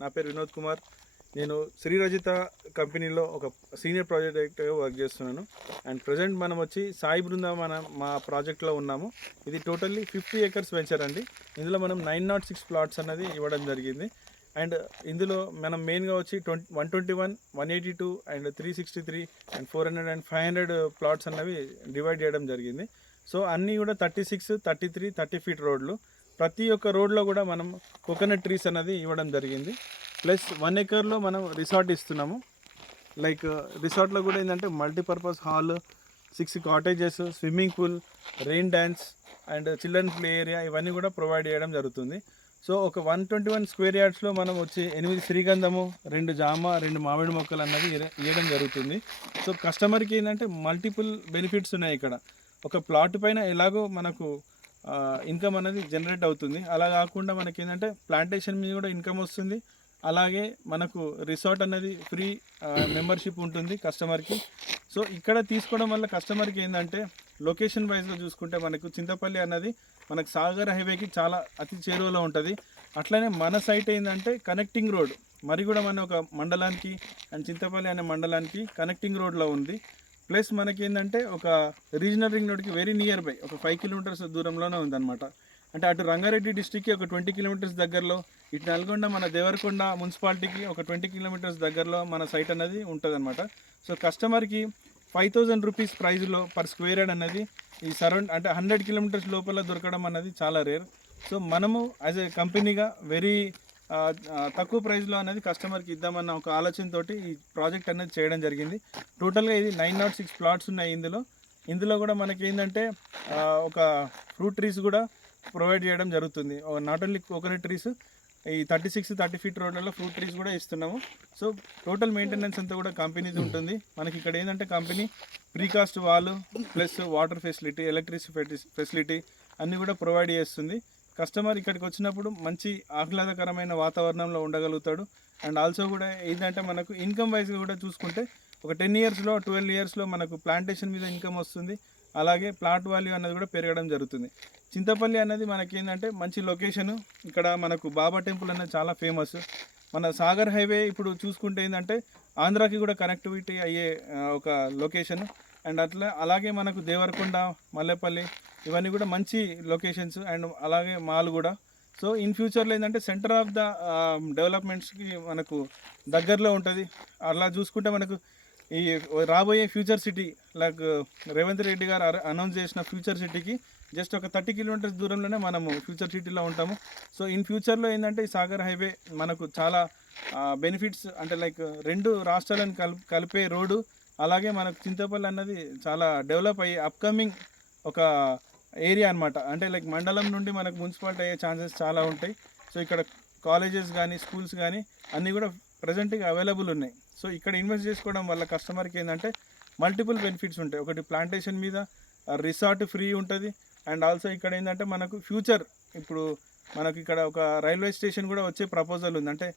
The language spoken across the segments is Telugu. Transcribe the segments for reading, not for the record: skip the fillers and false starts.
నా పేరు వినోద్ కుమార్. నేను శ్రీ రజిత కంపెనీలో ఒక సీనియర్ ప్రాజెక్ట్ డైరెక్టర్గా వర్క్ చేస్తున్నాను. అండ్ ప్రజెంట్ మనం వచ్చి సాయి బృందావనం మా ప్రాజెక్ట్లో ఉన్నాము. ఇది టోటల్లీ 50 acres వెంచర్ అండి. ఇందులో మనం 906 ప్లాట్స్ అన్నది ఇవ్వడం జరిగింది. అండ్ ఇందులో మనం మెయిన్గా వచ్చి 121, 182 అండ్ 363 అండ్ 400 అండ్ 500 ప్లాట్స్ అన్నవి డివైడ్ చేయడం జరిగింది. సో అన్నీ కూడా 36, 33, 30 ఫీట్ రోడ్లు. ప్రతి ఒక్క రోడ్లో కూడా మనం కోకోనట్ ట్రీస్ అనేది ఇవ్వడం జరిగింది. ప్లస్ 1 acreలో మనం రిసార్ట్ ఇస్తున్నాము. లైక్ రిసార్ట్లో కూడా ఏంటంటే multipurpose hall, 6 cottages, swimming pool, rain dance and children play area ఇవన్నీ కూడా ప్రొవైడ్ చేయడం జరుగుతుంది. సో ఒక 121 స్క్వేర్ యార్డ్స్లో మనం వచ్చి 8 శ్రీగంధము, 2 జామ, 2 మామిడి మొక్కలు అన్నది ఇవ్వడం జరుగుతుంది. సో కస్టమర్కి ఏంటంటే మల్టిపుల్ బెనిఫిట్స్ ఉన్నాయి ఇక్కడ. ఒక ప్లాట్ పైన ఎలాగో మనకు ఇన్కమ్ అనేది జనరేట్ అవుతుంది, అలా కాకుండా మనకి ఏంటంటే ప్లాంటేషన్ మీద కూడా ఇన్కమ్ వస్తుంది. అలాగే మనకు రిసార్ట్ అనేది ఫ్రీ మెంబర్షిప్ ఉంటుంది కస్టమర్కి. సో ఇక్కడ తీసుకోవడం వల్ల కస్టమర్కి ఏంటంటే లొకేషన్ వైజ్గా చూసుకుంటే మనకు చింతపల్లి అన్నది మనకు సాగర్ హైవేకి చాలా అతి చేరువలో ఉంటుంది. అట్లనే మన సైట్ ఏంటంటే కనెక్టింగ్ రోడ్ మరి కూడా మన ఒక మండలానికి అండ్ చింతపల్లి అనే మండలానికి కనెక్టింగ్ రోడ్లో ఉంది. ప్లస్ మనకి ఏంటంటే ఒక రీజనల్ రింగ్ రోడ్కి వెరీ నియర్ బై ఒక 5 kilometers దూరంలోనే ఉందన్నమాట. అంటే అటు రంగారెడ్డి డిస్టిక్కి ఒక 20 kilometers దగ్గరలో, ఇటు నల్గొండ మన దేవరకొండ మున్సిపాలిటీకి ఒక 20 kilometers దగ్గరలో మన సైట్ అనేది ఉంటుందన్నమాట. సో కస్టమర్కి 5,000 రూపీస్ ప్రైజ్లో పర్ స్క్వేర్ యార్డ్ అనేది ఈ సరౌండ్ అంటే 100 kilometers లోపల దొరకడం అనేది చాలా రేర్. సో మనము యాజ్ ఎ కంపెనీగా వెరీ తక్కువ ప్రైస్లో అనేది కస్టమర్కి ఇద్దామన్న ఒక ఆలోచనతోటి ఈ ప్రాజెక్ట్ అనేది చేయడం జరిగింది. టోటల్గా ఇది 906 ప్లాట్స్ ఉన్నాయి. ఇందులో కూడా మనకి ఏంటంటే ఒక ఫ్రూట్ ట్రీస్ కూడా ప్రొవైడ్ చేయడం జరుగుతుంది. నాట్ ఓన్లీ కోకోనట్ ట్రీస్, ఈ 36, 30 ఫీట్ రోడ్లలో ఫ్రూట్ ట్రీస్ కూడా ఇస్తున్నాము. సో టోటల్ మెయింటెనెన్స్ అంతా కూడా కంపెనీది ఉంటుంది. మనకి ఇక్కడ ఏంటంటే company precast wall plus water facility, electricity facility అన్నీ కూడా ప్రొవైడ్ చేస్తుంది. కస్టమర్ ఇక్కడికి వచ్చినప్పుడు మంచి ఆహ్లాదకరమైన వాతావరణంలో ఉండగలుగుతాడు. అండ్ ఆల్సో కూడా ఏంటంటే మనకు ఇన్కమ్ వైజ్గా కూడా చూసుకుంటే ఒక 10 yearsలో 12 yearsలో మనకు ప్లాంటేషన్ మీద ఇన్కమ్ వస్తుంది. అలాగే ప్లాట్ వాల్యూ అనేది కూడా పెరగడం జరుగుతుంది. చింతపల్లి అనేది మనకి ఏంటంటే మంచి లొకేషను. ఇక్కడ మనకు బాబా టెంపుల్ అనేది చాలా ఫేమస్. మన సాగర్ హైవే ఇప్పుడు చూసుకుంటే ఏంటంటే ఆంధ్రాకి కూడా కనెక్టివిటీ అయ్యే ఒక లొకేషన్. అండ్ అలాగే మనకు దేవరకొండ, మల్లెపల్లి ఇవన్నీ కూడా మంచి లొకేషన్స్. అండ్ అలాగే మాల్ కూడా. సో ఇన్ ఫ్యూచర్లో ఏంటంటే సెంటర్ ఆఫ్ ద డెవలప్మెంట్స్కి మనకు దగ్గరలో ఉంటుంది. అలా చూసుకుంటే మనకు ఈ రాబోయే future city like Revanth Reddy గారు అనౌన్స్ చేసిన ఫ్యూచర్ సిటీకి జస్ట్ ఒక 30 kilometers దూరంలోనే మనము ఫ్యూచర్ సిటీలో ఉంటాము. సో ఇన్ ఫ్యూచర్లో ఏంటంటే ఈ సాగర్ హైవే మనకు చాలా బెనిఫిట్స్ అంటే లైక్ 2 రాష్ట్రాలను కలిపే రోడ్డు. అలాగే మనకు చింతపల్లి అన్నది చాలా డెవలప్ అయ్యి అప్కమింగ్ ఒక ఏరియా అనమాట. అంటే లైక్ మండలం నుండి మనకు మున్సిపాలిటీ అయ్యే ఛాన్సెస్ చాలా ఉంటాయి. సో ఇక్కడ కాలేజెస్ కానీ స్కూల్స్ కానీ అన్నీ కూడా ప్రజెంట్గా అవైలబుల్ ఉన్నాయి. సో ఇక్కడ ఇన్వెస్ట్ చేసుకోవడం వల్ల కస్టమర్కి ఏంటంటే మల్టిపుల్ బెనిఫిట్స్ ఉంటాయి. ఒకటి ప్లాంటేషన్ మీద రిసార్ట్ ఫ్రీ ఉంటుంది. అండ్ ఆల్సో ఇక్కడ ఏంటంటే మనకు ఫ్యూచర్ ఇప్పుడు మనకు ఇక్కడ ఒక రైల్వే స్టేషన్ కూడా వచ్చే ప్రపోజల్ ఉంది. అంటే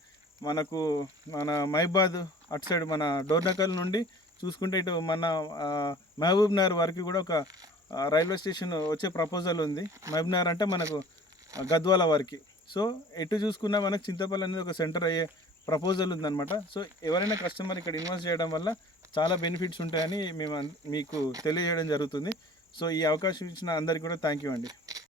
మనకు మన మహిబాద్ అటు సైడ్ మన డోర్నకల్ నుండి చూసుకుంటే ఇటు మన మహబూబ్ నగర్ వరకు కూడా ఒక రైల్వే స్టేషన్ వచ్చే ప్రపోజల్ ఉంది. మహబూబ్ నగర్ అంటే మనకు గద్వాల వరకు. సో ఎటు చూసుకున్నా మనకు చింతపల్లి అనేది ఒక సెంటర్ అయ్యే ప్రపోజల్ ఉందన్నమాట. సో ఎవరైనా కస్టమర్ ఇక్కడ ఇన్వెస్ట్ చేయడం వల్ల చాలా బెనిఫిట్స్ ఉంటాయని మేము మీకు తెలియజేయడం జరుగుతుంది. సో ఈ అవకాశం ఇచ్చిన అందరికీ కూడా థ్యాంక్ యూ అండి.